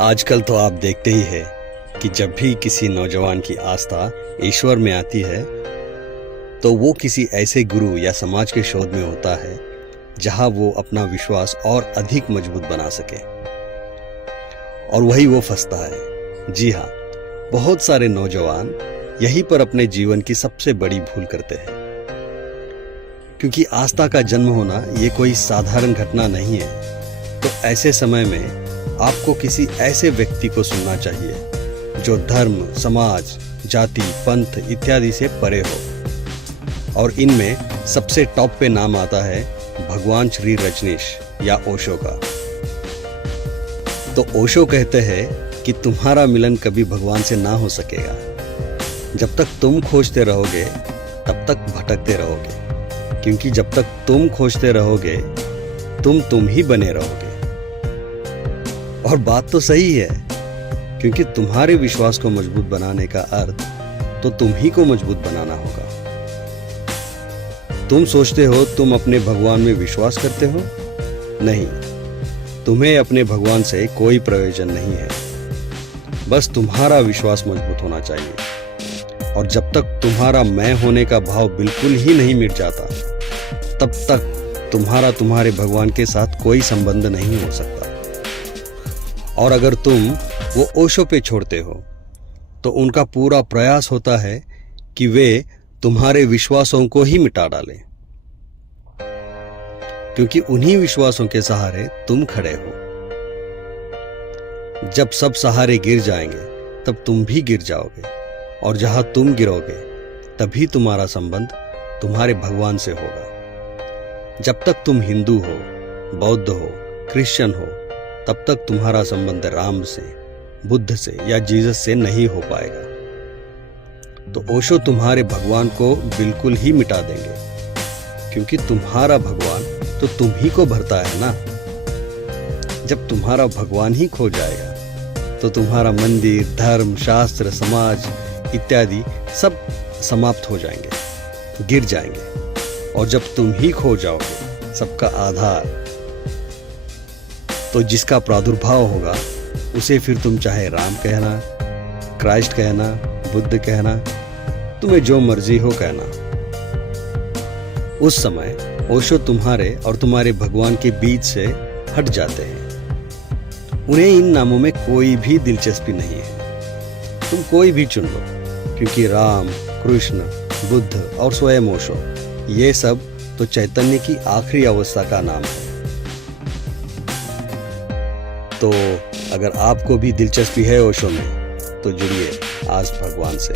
आजकल तो आप देखते ही हैं कि जब भी किसी नौजवान की आस्था ईश्वर में आती है तो वो किसी ऐसे गुरु या समाज के शोध में होता है जहां वो अपना विश्वास और अधिक मजबूत बना सके, और वही वो फंसता है। जी हाँ, बहुत सारे नौजवान यहीं पर अपने जीवन की सबसे बड़ी भूल करते हैं, क्योंकि आस्था का जन्म होना ये कोई साधारण घटना नहीं है। तो ऐसे समय में आपको किसी ऐसे व्यक्ति को सुनना चाहिए जो धर्म, समाज, जाति, पंथ इत्यादि से परे हो, और इनमें सबसे टॉप पे नाम आता है भगवान श्री रजनीश या ओशो का। तो ओशो कहते हैं कि तुम्हारा मिलन कभी भगवान से ना हो सकेगा। जब तक तुम खोजते रहोगे तब तक भटकते रहोगे, क्योंकि जब तक तुम खोजते रहोगे तुम ही बने रहोगे। और बात तो सही है, क्योंकि तुम्हारे विश्वास को मजबूत बनाने का अर्थ तो तुम ही को मजबूत बनाना होगा। तुम सोचते हो तुम अपने भगवान में विश्वास करते हो? नहीं, तुम्हें अपने भगवान से कोई प्रयोजन नहीं है। बस तुम्हारा विश्वास मजबूत होना चाहिए, और जब तक तुम्हारा मैं होने का भाव बिल्कुल ही नहीं मिट जाता तब तक तुम्हारा तुम्हारे भगवान के साथ कोई संबंध नहीं हो सकता। और अगर तुम वो ओशो पे छोड़ते हो तो उनका पूरा प्रयास होता है कि वे तुम्हारे विश्वासों को ही मिटा डालें, क्योंकि उन्हीं विश्वासों के सहारे तुम खड़े हो। जब सब सहारे गिर जाएंगे तब तुम भी गिर जाओगे, और जहां तुम गिरोगे तभी तुम्हारा संबंध तुम्हारे भगवान से होगा। जब तक तुम हिंदू हो, बौद्ध हो, क्रिश्चियन हो, तब तक तुम्हारा संबंध राम से, बुद्ध से या जीसस से नहीं हो पाएगा। तो ओशो तुम्हारे भगवान को बिल्कुल ही मिटा देंगे, क्योंकि तुम्हारा भगवान तो तुम ही को भरता है ना। जब तुम्हारा भगवान ही खो जाएगा तो तुम्हारा मंदिर, धर्म, शास्त्र, समाज इत्यादि सब समाप्त हो जाएंगे, गिर जाएंगे। और जब तुम ही खो जाओगे सबका आधार, तो जिसका प्रादुर्भाव होगा उसे फिर तुम चाहे राम कहना, क्राइस्ट कहना, बुद्ध कहना, तुम्हें जो मर्जी हो कहना। उस समय ओशो तुम्हारे और तुम्हारे भगवान के बीच से हट जाते हैं। उन्हें इन नामों में कोई भी दिलचस्पी नहीं है। तुम कोई भी चुन लो, क्योंकि राम, कृष्ण, बुद्ध और स्वयं ओशो ये सब तो चैतन्य की आखिरी अवस्था का नाम है। तो अगर आपको भी दिलचस्पी है ओशो में तो जुड़िए आज भगवान से।